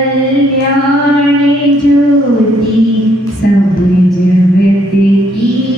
कल्याण ज्योति सब जगत की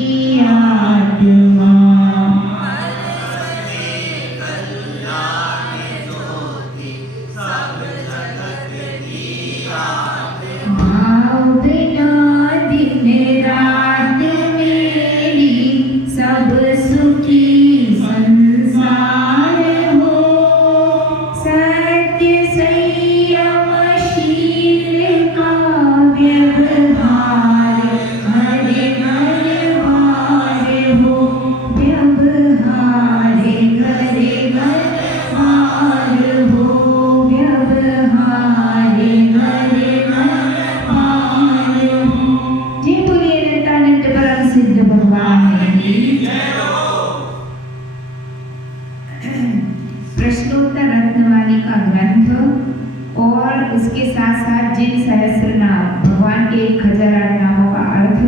के खजराट नामों का अर्थ,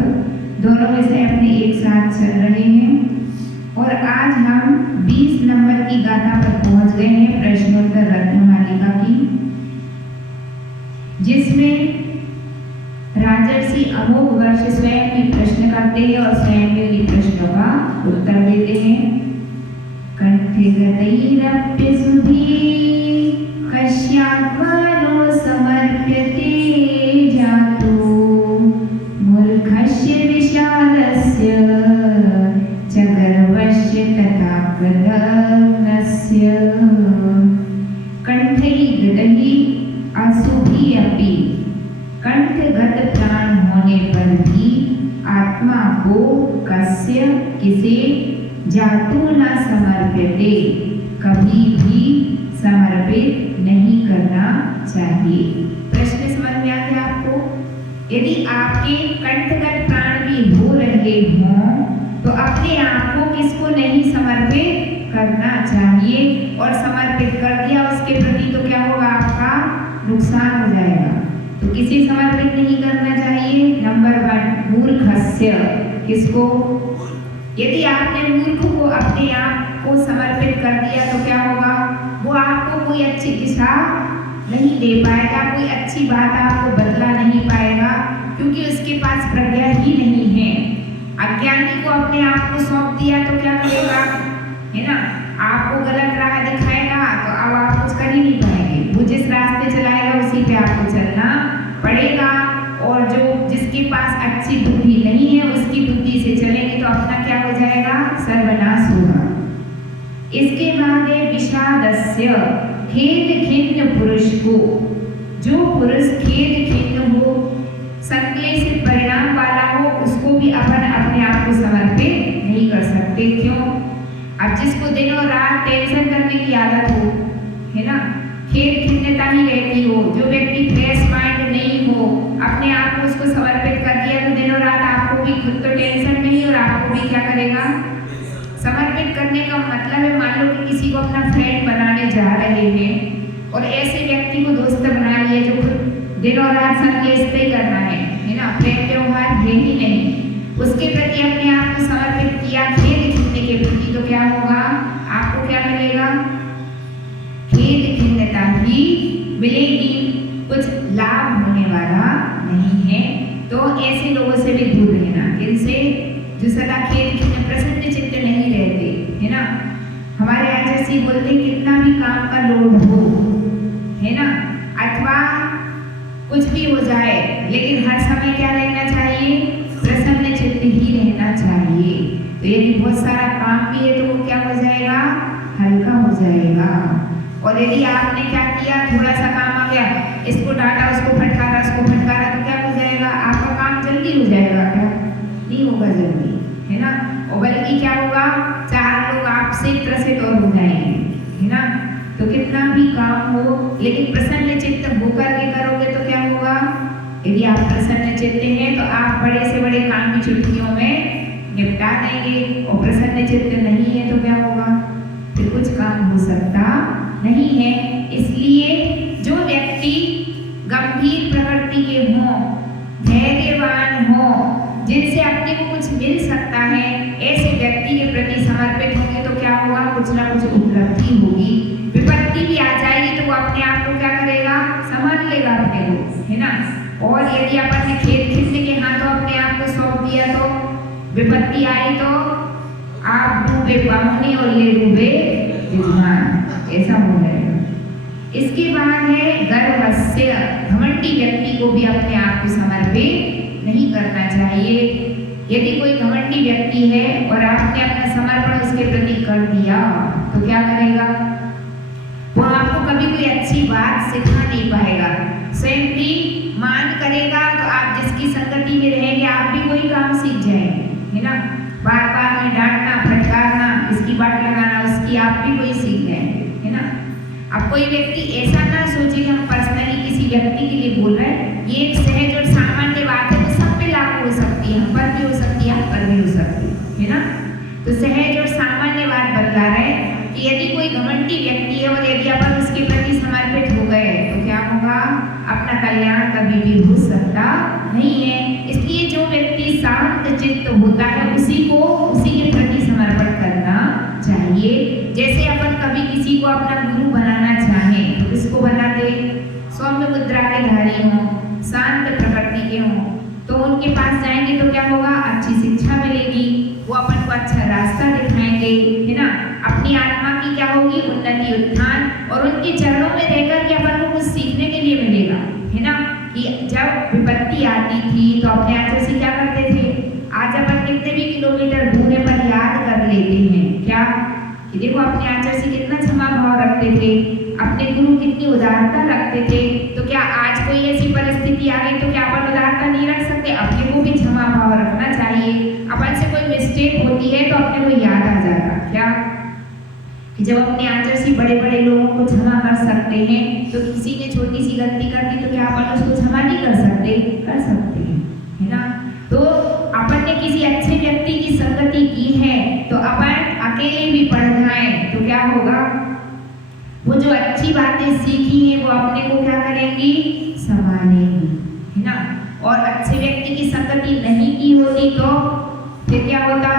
दोनों विषय अपने एक साथ चल रहे हैं। और आज हम 20 नंबर की गाथा पर पहुंच गए हैं, प्रश्नोत्तर रत्नमालिका की, जिसमें राजर्षि अमोघ वर्ष स्वयं भी प्रश्न करते हैं और स्वयं भी प्रश्नों का उत्तर देते हैं। कंठगतैरप्य सुधी कश्यात्मानो समर्प्यते जातु मूर्खस्य विषादस्य च गर्वस्य तथा कृतघ्नस्य। कंठगतैः असुभी अपि, कंठगत प्राण होने पर भी आत्मा को कस्य किसे जातु न समर्प्यते, कभी भी समर्पित नहीं करना चाहिए। प्रश्न समझ में आ गया आपको? यदि आपके कंठगत प्राण भी हो रहे हों तो अपने आप को किसको नहीं समर्पित करना चाहिए, और समर्पित कर दिया उसके प्रति तो क्या होगा, आपका नुकसान हो जाएगा। तो किसे समर्पित नहीं करना चाहिए? नंबर 1 मूर्खस्य, किसको? यदि आपने मूर्ख को अपने आप को समर्पित कर दिया तो क्या होगा, वो आपको कोई अच्छी दिशा नहीं दे पाएगा, कोई अच्छी बात आपको बतला नहीं पाएगा, क्योंकि उसके पास प्रज्ञा ही नहीं है। अज्ञानी को अपने आप को सौंप दिया तो क्या करेगा, है ना, आपको गलत राह दिखाएगा, तो अब आप कुछ कर ही नहीं पाएंगे। वो जिस रास्ते चलाएगा उसी पे आपको चलना पड़ेगा, और जो जिसके पास अच्छी बुद्धि नहीं है उसकी बुद्धि से चलेंगे तो अपना क्या हो जाएगा, सर्वनाश होगा। इसके बाद है विषादस्य, खेद खिन्न पुरुष को। जो पुरुष खेद खिन्न हो, संक्लेशित परिणाम वाला हो, उसको भी अपन अपने आप को समर्पित नहीं कर सकते। क्यों? अब जिसको दिनों रात टेंशन करने की आदत हो, है ना, खेद खिन्नता ही रहती हो, जो व्यक्ति फ्रेश माइंड नहीं हो, अपने आप को उसको समर्पित कर दिया तो दिनों रात आपको भी खुद तो टेंशन नहीं और आपको भी क्या करेगा, समर्पित करने का मतलब है, मान लो कि किसी को अपना फ्रेंड बनाने जा रहे हैं और ऐसे व्यक्ति को दोस्त बना लिया जो खुद दिनों रात संकेत ही करना है ना, प्रेम व्यवहार है ही नहीं, उसके प्रति अपने आप को समर्पित किया खेद खिन्नता के प्रति, तो क्या होगा, आपको क्या मिलेगा, खेद खिन्नता ही मिलेगी, कुछ लाभ होने वाला नहीं है। तो ऐसे लोगों से भी दूर रहना। इनसे जो सदा खेद खिन्न प्रसन्न चित्त नहीं रहते, है ना, हमारे यहाँ जैसे बोलते कितना भी काम का लोड हो, है ना, अथवा कुछ भी हो जाए, लेकिन हर समय क्या रहना चाहिए, प्रसन्न चित्त ही रहना चाहिए। तो यदि बहुत सारा काम भी है तो वो क्या हो जाएगा, हल्का हो जाएगा। और यदि आपने क्या किया, थोड़ा सा काम आ गया, इसको डांटा, उसको फटकारा, तो क्या हो जाएगा, आपका काम जल्दी हो जाएगा क्या, नहीं होगा जल्दी, है ना, और बल्कि क्या होगा, 4 लोग आपसे त्रसित और हो जाएंगे, है ना। तो कितना भी काम हो, लेकिन प्रसन्न चित्त होकर के करोगे तो क्या होगा, यदि आप प्रसन्न चित्त हैं तो आप बड़े से बड़े काम भी चुटकियों में निपटा देंगे, और प्रसन्न चित्त नहीं है तो क्या होगा, फिर कुछ काम हो सकता नहीं है। इसलिए जो व्यक्ति गंभीर प्रकृति के हों, धैर्यवान हों, जिनसे अपने को कुछ मिल सकता है, ऐसे व्यक्ति के प्रति समर्पित होंगे तो क्या होगा, कुछ ना कुछ उपलब्धि होगी। विपत्ति भी आ जाएगी तो वो अपने आप को क्या करेगा, संभाल लेगा अपने को, है ना। और यदि अपन ने खेद खिन्न के हाथों अपने आप को सौंप दिया तो विपत्ति आई तो आप डूबे पाहुनी और ले डूबे यजमान, ऐसा हो जाएगा। इसके बाद है गर्वस्य, घमंडी व्यक्ति को भी अपने आप को समर्पित नहीं करना चाहिए। यदि कोई घमंडी व्यक्ति है और आपने अपना समर्पण उसके प्रति कर दिया तो क्या करेगा, वो आपको कभी कोई अच्छी बात सिखा नहीं पाएगा, स्वयं भी मान करेगा, तो आप जिसकी संगति में रहेंगे आप भी कोई काम सीख जाएंगे, है ना। बार बार में डांटना, फटकारना, इसकी बाट लगाना, उसकी आप भी कोई सीख जाएंगे, है ना। अब कोई व्यक्ति ऐसा ना सोचे कि हम पर्सनली किसी व्यक्ति के लिए बोल रहे हैं, ये एक सहज और सामान्य बात है, तो सब पे लागू हो सकती है, हम पर भी हो सकती है, आप पर भी हो सकती है ना। तो सहज और सामान्य बात बतला रहे कि यदि कोई घमंडी व्यक्ति है और यदि अपन उसके प्रति समर्पित हो गए तो क्या होगा, अपना कल्याण कभी भी हो सकता नहीं है। इसलिए जो व्यक्ति शांत चित्त होता है उसी के प्रति समर्पण करना चाहिए। जैसे अपन कभी किसी को अपना गुरु बनाना चाहें तो किसको बनाते? सौम्य मुद्रा के धारी हों, शांत प्रकृति के हों, तो उनके पास जाएंगे तो क्या होगा? अच्छी शिक्षा मिलेगी, वो अपन को अच्छा रास्ता दिखाएंगे, है ना। अपनी आत्मा की क्या होगी? उन्नति, उत्थान, और उनके चरणों में रहकर के अपन को कुछ सीखने के लिए मिलेगा, है ना। कि जब विपत्ति आती थी तो अपने आचार्य से क्या करते थे? आज अपन कितने भी किलोमीटर दूर पर याद कर लेते हैं क्या कि देखो अपने आचार्य से कितना क्षमा भाव रखते थे, अपने गुरु कितनी उदारता रखते थे। तो क्या आज कोई ऐसी परिस्थिति आ गई तो क्या अपन उदारता नहीं रख सकते? अपने को भी क्षमा भाव रखना चाहिए। अपन से कोई मिस्टेक होती है तो अपने को याद आ जाता क्या कि जब अपने आचार्य से बड़े बड़े लोगों को क्षमा कर सकते हैं तो किसी ने छोटी सी गलती कर दी तो क्या अपन उसको क्षमा नहीं कर सकते? कर सकते हैं, है ना। तो अपन ने किसी अच्छे व्यक्ति की संगति की है तो अपन अकेले भी पढ़ जाएं तो क्या होगा? वो जो अच्छी बातें सीखी हैं वो अपने को क्या करेंगी? संभालेंगी, है ना। और अच्छे व्यक्ति की संगति नहीं की होती तो फिर क्या होता?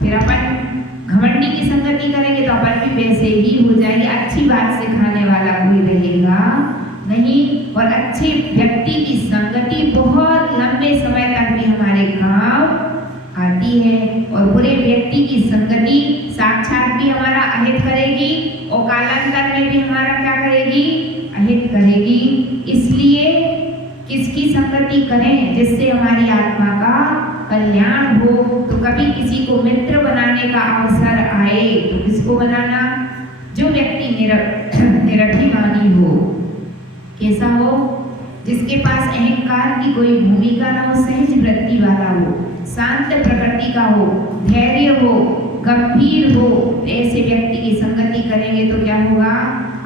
फिर अपन घमंडी की संगति करेंगे तो अपन भी वैसे ही हो जाएंगे। अच्छी बात सिखाने वाला कोई रहेगा नहीं। और अच्छे व्यक्ति की संगति बहुत लंबे समय तक भी हमारे काम आती है, और बुरे व्यक्ति की संगति साक्षात भी हमारा अहित करेगी और कालांतर में भी हमारा क्या करेगी? अहित करेगी। इसलिए किसकी संगति करें जिससे हमारी आत्मा का कल्याण हो? तो कभी किसी को मित्र बनाने का अवसर आए तो किसको बनाना? जो व्यक्ति निरभिमानी हो, कैसा हो? जिसके पास अहंकार की कोई भूमिका ना हो, सहज वृत्ति वाला हो, शांत प्रकृति का हो, धैर्य हो, गंभीर हो, ऐसे व्यक्ति की संगति करेंगे तो क्या होगा?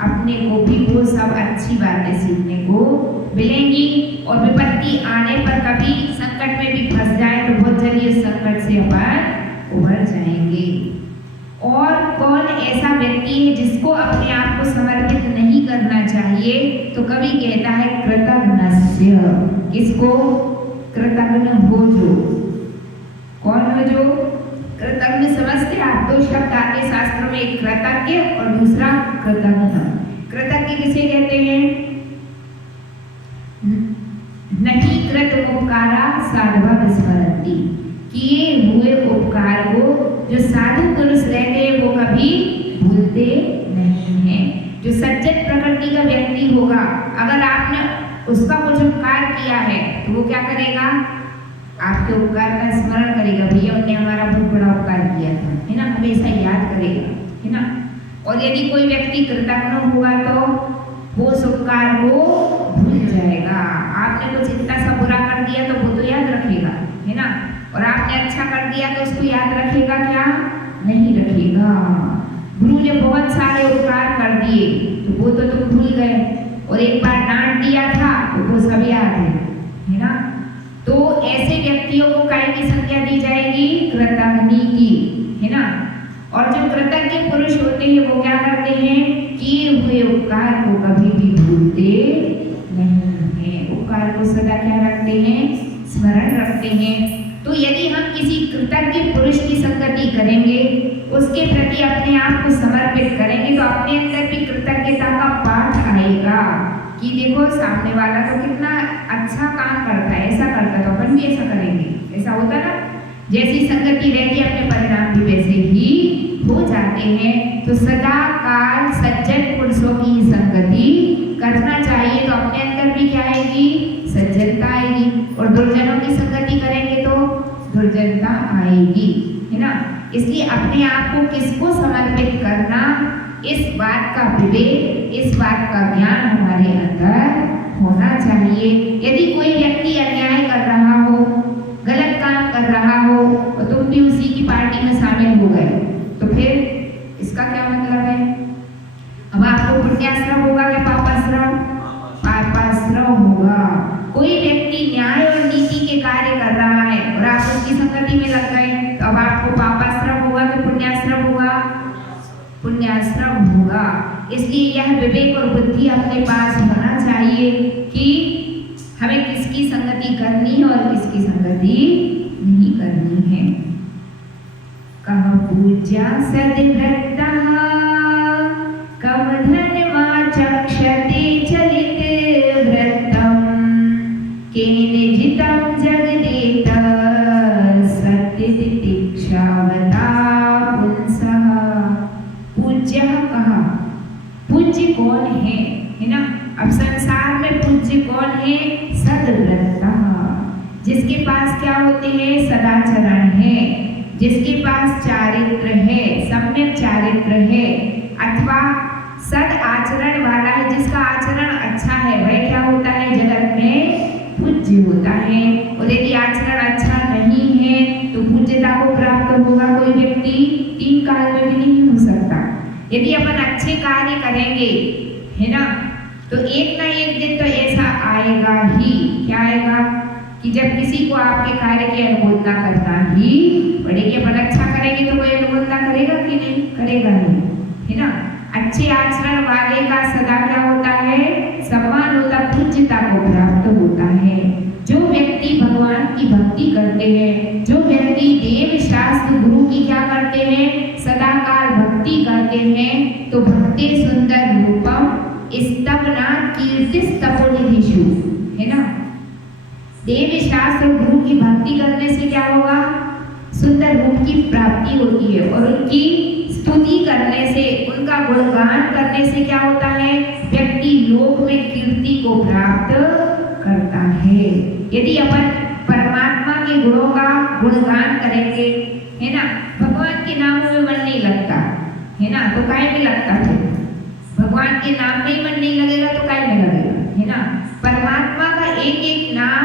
अपने को भी वो सब अच्छी बातें सीखने को मिलेंगी। और विपत्ति आने पर कभी संकट में भी फंस जाए तो बहुत जल्दी इस संकट से अपन उभर जाएंगे। और कौन ऐसा व्यक्ति है जिसको अपने आप को समर्पित नहीं करना चाहिए? तो कवि कहता है कृतघ्नस्य। किसको? कृतघ्न हो जो। कौन हो जो? कृतज्ञ समझते आप? दो शब्द आते शास्त्रों में, एक कृतज्ञ और दूसरा कृतज्ञ। कृतज्ञ किसे कहते हैं? नहीं कृत उपकारा साधवा विस्मरन्ति। किए हुए उपकार को जो साधु पुरुष रहते हैं वो कभी भूलते नहीं हैं। जो सज्जन प्रकृति का व्यक्ति होगा, अगर आपने उसका कुछ उपकार किया है तो वो क्या करेगा? आपके उपकार का स्मरण करेगा, भैया उन्होंने हमारा बहुत बड़ा उपकार किया था, है ना, हमेशा याद करेगा, है ना। और यदि कोई व्यक्ति कृतज्ञ होगा तो वो उस उपकार को भूल जाएगा। आपने कुछ इतना सा बुरा कर दिया तो वो तो याद रखेगा, है ना। और आपने अच्छा कर दिया तो उसको याद रखेगा क्या? नहीं रखेगा। गुरु ने बहुत सारे उपकार कर दिए तो वो तो तुम भूल गए, और एक बार डांट दिया था तो वो सब याद है ना। तो ऐसे व्यक्तियों को काय की संज्ञा दी जाएगी? कृतघ्नि की, है ना। और जो कृतज्ञ पुरुष होते हैं वो क्या करते हैं? किए हुए उपकार को कभी भी भूलते नहीं हैं। उपकार को सदा क्या रखते हैं? स्मरण रखते हैं। तो यदि हम किसी कृतज्ञ पुरुष की संगति करेंगे, उसके प्रति अपने आप को समर्पित करेंगे तो अपने अंदर भी कृतज्ञता का पाठ आएगा कि देखो सामने वाला तो कितना अच्छा काम करता है, ऐसा करता तो अपन भी ऐसा करेंगे। ऐसा होता ना, जैसी संगति रहती है अपने परिणाम भी वैसे ही हो जाते हैं। तो सदा काल सज्जन पुरुषों की संगति करना चाहिए तो अपने अंदर भी क्या आएगी? सज्जनता आएगी। और दुर्जनों की संगति करेंगे तो दुर्जनता आएगी, है ना। इसलिए अपने आप को किसको समर्पित करना, इस बात का विवेक, इस बात का ज्ञान हमारे अंदर होना चाहिए। यदि कोई व्यक्ति अन्याय कर रहा हो, गलत काम कर रहा हो और तुम भी उसी की पार्टी में शामिल हो गए तो फिर इसका क्या मतलब है? अब आपको पुण्याश्रम होगा क्या पापाश्रम? पापाश्रम होगा। कोई व्यक्ति न्याय और नीति के कार्य कर रहा है और आप उसकी संगति में लग गए तो अब आपको पापाश्रम होगा कि पुण्याश्रम होगा? पुण्याश्रम होगा। इसलिए यह विवेक और बुद्धि अपने पास होना चाहिए। चाहिए कि हमें किसकी संगति करनी है और किसकी संगति नहीं करनी है। कह पूज्या सद्व्रतः कम धनवाचक्षते चलित व्रतम् केन जितं जगदेत सत्यतितिक्षावता पुंसः। पूज्यः कहा, पूज्य कौन है ना? अब संसार में पूज्य कौन है? सद्व्रतः, जिसके पास क्या होते हैं? सदाचरण है, जिसके पास चारित्र है, सम्यक चारित्र है, अथवा सद आचरण वाला है, जिसका आचरण अच्छा है, वह क्या होता है? जगत में पूज्य होता है। और यदि आचरण अच्छा नहीं है तो पूज्यता को प्राप्त होगा कोई व्यक्ति 3 काल में भी नहीं हो सकता। यदि अपन अच्छे कार्य करेंगे, है ना, तो एक ना एक दिन तो ऐसा आएगा ही। क्या आएगा? कि जब किसी को आपके कार्य की अनुमोदना करना ही पड़ेगी। अपन अच्छा करेंगे तो कोई अनुमोदना करेगा कि नहीं? करेगा नहीं, है ना। अच्छे आचरण वाले का सदा क्या होता है? सम्मान होता, पूज्यता को प्राप्त होता है। जो व्यक्ति भगवान की भक्ति करते हैं, जो व्यक्ति देव शास्त्र गुरु की क्या करते हैं? सदाकाल भक्ति करते हैं, तो भक्ति सुंदर रूपम स्तवनात् कीर्तिस्तपोनिधिषु, है ना। देव शास्त्र गुरु की भक्ति करने से क्या होगा? सुंदर रूप की प्राप्ति होती है, और उनकी स्तुति करने से, उनका गुणगान करने से क्या होता है? व्यक्ति लोक में कीर्ति को प्राप्त करता है। यदि अपन परमात्मा के गुणों का गुणगान करेंगे, है ना, भगवान के नामों में मन नहीं लगता, है ना, तो काहे में लगता है? भगवान के नाम में ही मन नहीं लगेगा तो काहे में लगेगा, है ना। परमात्मा का एक एक नाम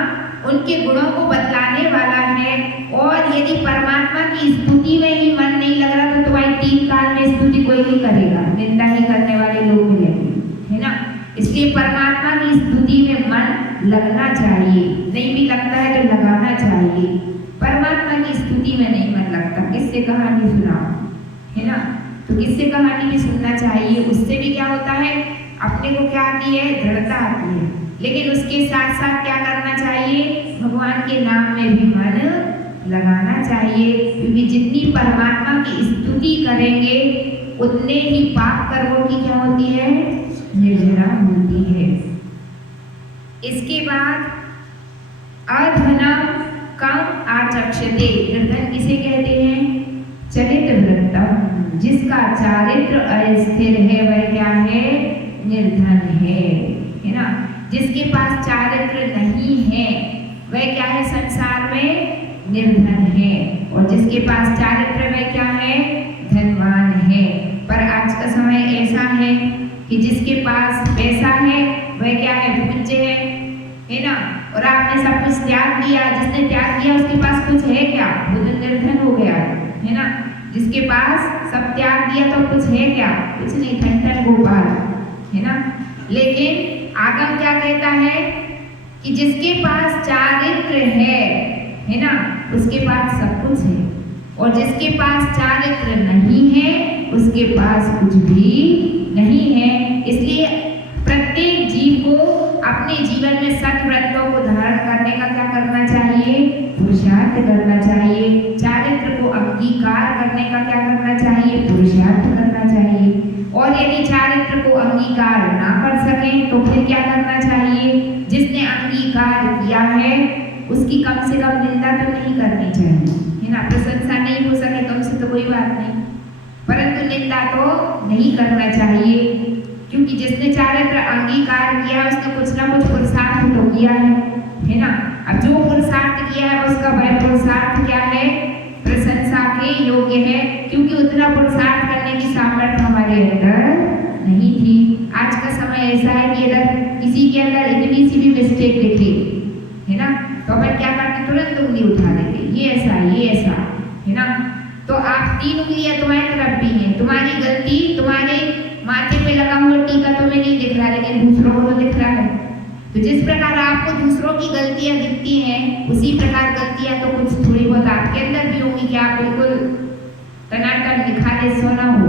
उनके गुणों को बतलाने वाला है, और यदि परमात्मा की स्तुति में ही मन नहीं लग रहा तो तुम्हारी 3 काल में स्तुति कोई नहीं करेगा, निंदा ही करने वाले लोग मिलेंगे, है ना। इसलिए परमात्मा की स्तुति में मन लगना चाहिए, नहीं भी लगता है तो लगाना चाहिए। परमात्मा की स्तुति में नहीं मन लगता, किससे कहानी सुनाओ, है ना, तो किससे कहानी भी सुनना चाहिए। उससे भी क्या होता है? अपने को क्या आती है? दृढ़ता आती है। लेकिन उसके साथ साथ क्या करना चाहिए? भगवान के नाम में भी मन लगाना चाहिए, क्योंकि जितनी परमात्मा की स्तुति करेंगे उतने ही पाप कर्मों की क्या होती है? निर्जरा होती है। इसके बाद अधनम कम आचक्षते, निर्धन किसे कहते हैं? चरित व्रतम, जिसका चारित्र अस्थिर है वह क्या है? निर्धन है ना। जिसके पास चारित्र नहीं है वह क्या है? संसार में निर्धन है, और जिसके पास चारित्र वह क्या है? धनवान है। पर आज का समय ऐसा है कि जिसके पास पैसा है वह क्या है? पूज्य है ना। और आपने सब कुछ त्याग दिया, जिसने त्याग दिया उसके पास कुछ है क्या? वो तो निर्धन हो गया, है ना। जिसके पास सब त्याग दिया तो कुछ है क्या? कुछ नहीं, ठन गोपाल, है ना। लेकिन आगम क्या कहता है कि जिसके पास चारित्र है ना, उसके पास सब कुछ है, और जिसके पास चारित्र नहीं है उसके पास कुछ भी नहीं है। इसलिए प्रत्येक जीव को अपने जीवन में सत्व्रतों को धारण करने का क्या करना चाहिए? पुरुषार्थ करना चाहिए। चारित्र को अंगीकार करने का क्या करना चाहिए? पुरुषार्थ करना चाहिए। और यदि चारित्र को अंगीकार ना कर सके तो फिर क्या करना चाहिए? जिसने अंगीकार किया है उसकी कम से कम निंदा तो नहीं करनी चाहिए, है ना। प्रशंसा नहीं हो सके तो उससे तो कोई बात नहीं, परंतु निंदा तो नहीं करना चाहिए, क्योंकि जिसने चारित्र अंगीकार किया उसने कुछ ना कुछ पुरुषार्थ तो किया है ना। अब जो पुरुषार्थ किया है उसका वह पुरुषार्थ क्या है? प्रशंसा के योग्य है, क्योंकि उतना पुरुषार्थ करने की सामर्थ्य हमारे अंदर नहीं थी। आज का समय ऐसा है कि अगर किसी के अंदर इतनी सी भी मिस्टेक दिखे, है ना, तो अपन क्या करते? तुरंत उंगली उठा देते, ये ऐसा, है ना। तो आप 3 उंगलियां तुम्हारी तरफ भी हैं, तुम्हारी गलती तुम्हारे माथे पे लगा हुआ टीका तुम्हें नहीं दिख रहा, लेकिन दूसरों को तो दिख रहा है। तो जिस प्रकार आपको दूसरों की गलतियां दिखती हैं, उसी प्रकार गलतियां तो कुछ थोड़ी बहुत आपके अंदर भी होंगी कि आप बिल्कुल टनाटन निखारे सोना हो।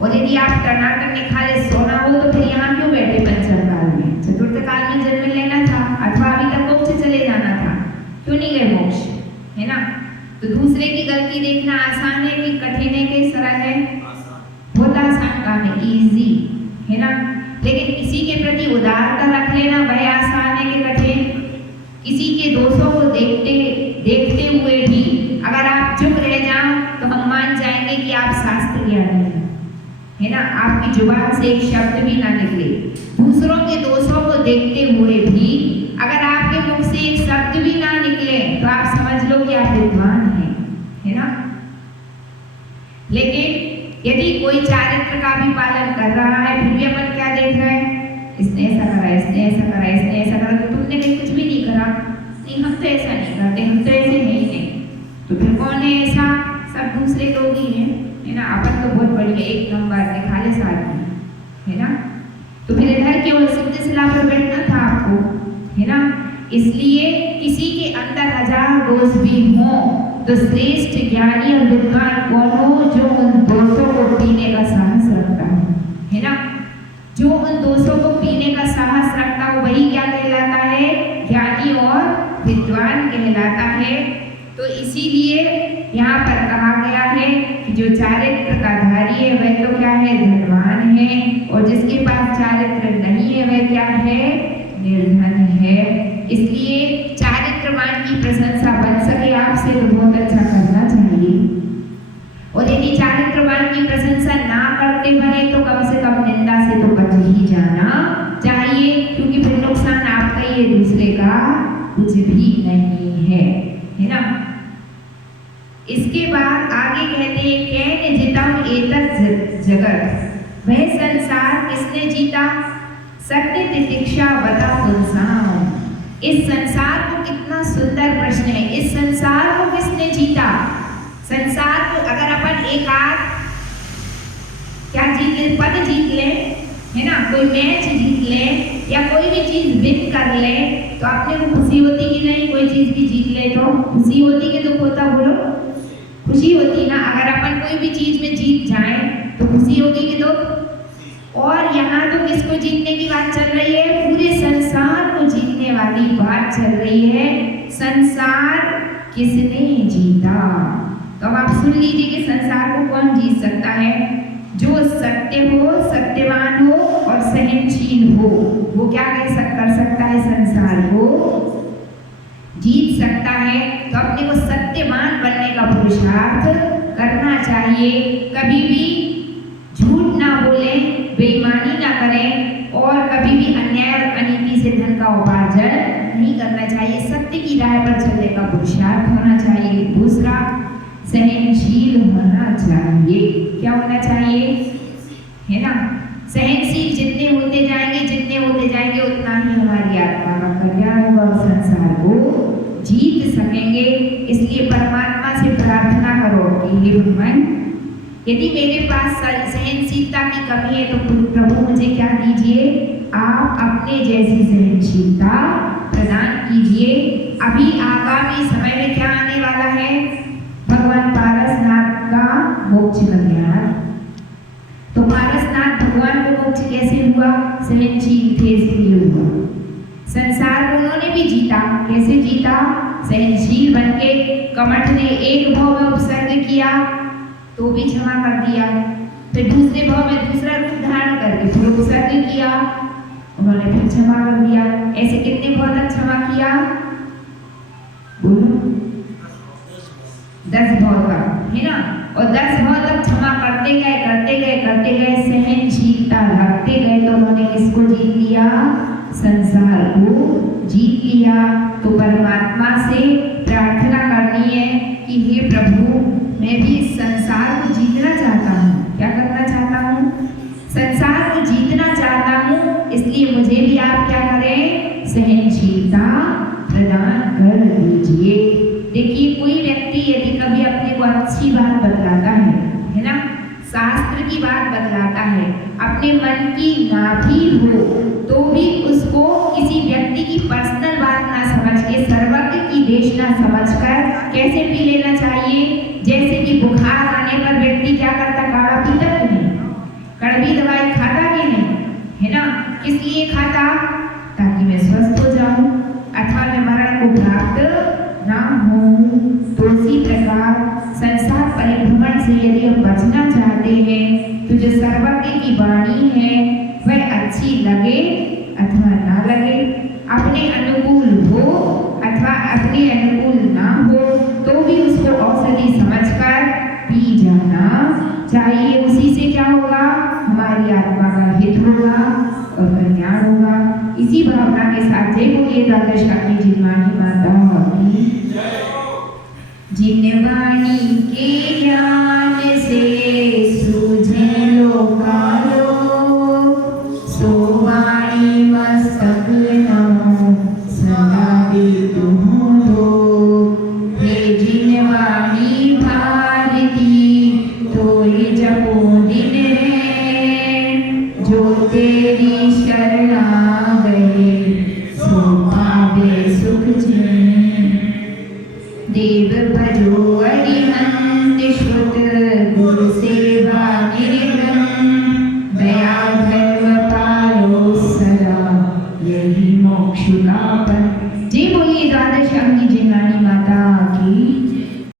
और यदि आप टनाटन निखारे सोना हो तो फिर यहाँ क्यों बैठे पंचम काल में? तो दूसरे की गलती देखना आसान है कि कठिन है कि सरल है? बहुत आसान काम है, इजी है ना। लेकिन किसी के प्रति उदारता रख लेना वह आसान है कि कठिन? किसी के दोषों को देखते हुए भी अगर आप चुप रह जाओ तो हम मान जाएंगे कि आप शास्त्र ज्ञानी हैं, है ना। आपकी जुबान से एक शब्द भी ना निकले। दूसरों के दोषों को देखते हुए भी अगर आपके मुख से एक शब्द भी ना निकले तो आप समझ लो कि आप विद्वान हैं, है ना। लेकिन यदि कोई चारित्र का भी पालन कर रहा है फिर भी अपन क्या देख रहे हैं, इसने ऐसा करा, इसने ऐसा करा, इसने ऐसा करा, तो तुमने कहीं कुछ भी नहीं करा। नहीं, हम तो ऐसा नहीं करते, हम तो ऐसे नहीं है। तो फिर कौन है ऐसा? सब दूसरे लोग ही हैं, है ना। अपन तो बहुत बढ़िया एक नंबर निखाले साथ में, है ना। तो फिर इधर केवल सिद्ध शिला पर बैठना था आपको, है ना। इसलिए किसी के अंदर 1000 दोष भी हों तो श्रेष्ठ ज्ञानी और विद्वान कौन हो? जो उन दोषों को पीने का साहस रखता है ना। जो उन दोषों को पीने का साहस रखता हो वही क्या कहलाता है? ज्ञानी और विद्वान कहलाता है। तो इसीलिए यहाँ पर कहा गया है कि जो चारित्र का धारी है वह तो क्या है? धनवान है, और जिसके पास चारित्र नहीं है वह क्या है? निर्धन है। इसलिए चारित्रवान की प्रशंसा बन सके आपसे तो बहुत अच्छा करना चाहिए, और यदि चारित्रवान की प्रशंसा ना करते बने तो कम से कम निंदा से तो बच ही जाना चाहिए, क्योंकि फिर नुकसान आपका ही है, दूसरे का कुछ भी नहीं है ना। इसके बाद आगे कहते हैं कैन जितम एतत् जगत, वह संसार किसने जीता? सत्य तितिक्षा बता तुलसाम। इस संसार को कितना सुंदर प्रश्न है, इस संसार को किसने जीता? संसार को अगर अपन एक आध क्या जीत ले, पद जीत ले, है ना, कोई मैच जीत ले या कोई भी चीज विन कर ले तो अपने को खुशी होती कि नहीं? कोई चीज भी जीत ले तो खुशी होती कि दुख होता? बोलो, खुशी होती ना। अगर अपन कोई भी चीज में जीत जाए तो खुशी होगी कि दुख? और यहाँ तो किसको जीतने की बात चल रही है? पूरे संसार को जीतने वाली बात चल रही है। संसार किसने जीता? तो अब आप सुन लीजिए कि संसार को कौन जीत सकता है? जो सत्य हो, सत्यवान हो और सहनशील हो, वो क्या कर सकता है? संसार को जीत सकता है। तो अपने को सत्यवान बनने का पुरुषार्थ करना चाहिए। कभी भी झूठ ना बोलें, बेईमानी ना करें और कभी भी अन्याय और अनीति से धन का उपार्जन नहीं करना चाहिए। सत्य की राह पर चलने का पुरुषार्थ होना चाहिए। दूसरा, सहनशील होना चाहिए। क्या होना चाहिए? है ना। सहनशील जितने होते जाएंगे उतना ही हमारी आत्मा का कल्याण होगा और संसार को जीत सकेंगे। इसलिए परमात्मा से प्रार्थना करो कि हे भगवान, यदि मेरे पास सहनशीलता की कमी है तो प्रभु मुझे क्या दीजिए? आप अपने जैसी सहनशीलता प्रदान कीजिए। अभी आगामी समय में क्या आने वाला है? भगवान पारसनाथ का मोक्ष कल्याण। तो पारसनाथ भगवान को मोक्ष कैसे हुआ? सहनशील थे इसलिए हुआ। संसार को उन्होंने भी जीता। कैसे जीता? सहनशील बनके। कमठ ने एक भाव में उपसर्ग किया तो भी क्षमा कर दिया, फिर दूसरे भाव में दूसरा रूप धारण करके फिर उपसर्ग किया, उन्होंने फिर क्षमा कर दिया। ऐसे कितने भाव तक क्षमा किया? बोलो, 10 भाव तक, है ना। और 10 भाव तक क्षमा करते गए, सहनशीलता रखते गए तो उन्होंने किसको जीत लिया? संसार को जीत लिया। तो परमात्मा से प्रार्थना करनी है कि हे प्रभु, मैं भी इस संसार को जीतना चाहता हूँ। क्या करना चाहता हूँ? संसार को जीतना चाहता हूँ। इसलिए मुझे भी आप क्या करें? सहनशीलता प्रदान कर दीजिए। देखिए, कोई व्यक्ति यदि कभी अपने को अच्छी बात बतलाता है ना, शास्त्र की बात बतलाता है, अपने मन की ना भी हो तो भी उसको किसी व्यक्ति की पर्सनल बात ना समझ के, सर्वज्ञ की देश ना समझकर कैसे पी लेना चाहिए? जैसे कि बुखार आने पर व्यक्ति क्या करता? काढ़ा पीता कि नहीं? कड़वी दवाई खाता कि नहीं? है ना। किस लिए खाता? ताकि मैं स्वस्थ हो जाऊं अथवा मैं मरण को प्राप्त ना हूं। तो इसी प्रकार से यदि हम बचना चाहते हैं तो जो सर्वज्ञ की वाणी है वह अच्छी लगे अथवा ना लगे, अपने अनुकूल हो अथवा अपने अनुकूल ना हो, तो भी उसको औषधि समझकर पी जाना चाहिए। उसी से क्या होगा, हमारी आत्मा का हित होगा और कल्याण होगा। इसी भावना के साथ जय बोलिए द्वादश अपनी जिनवाणी माता की। जिनवाणी के ज्ञान से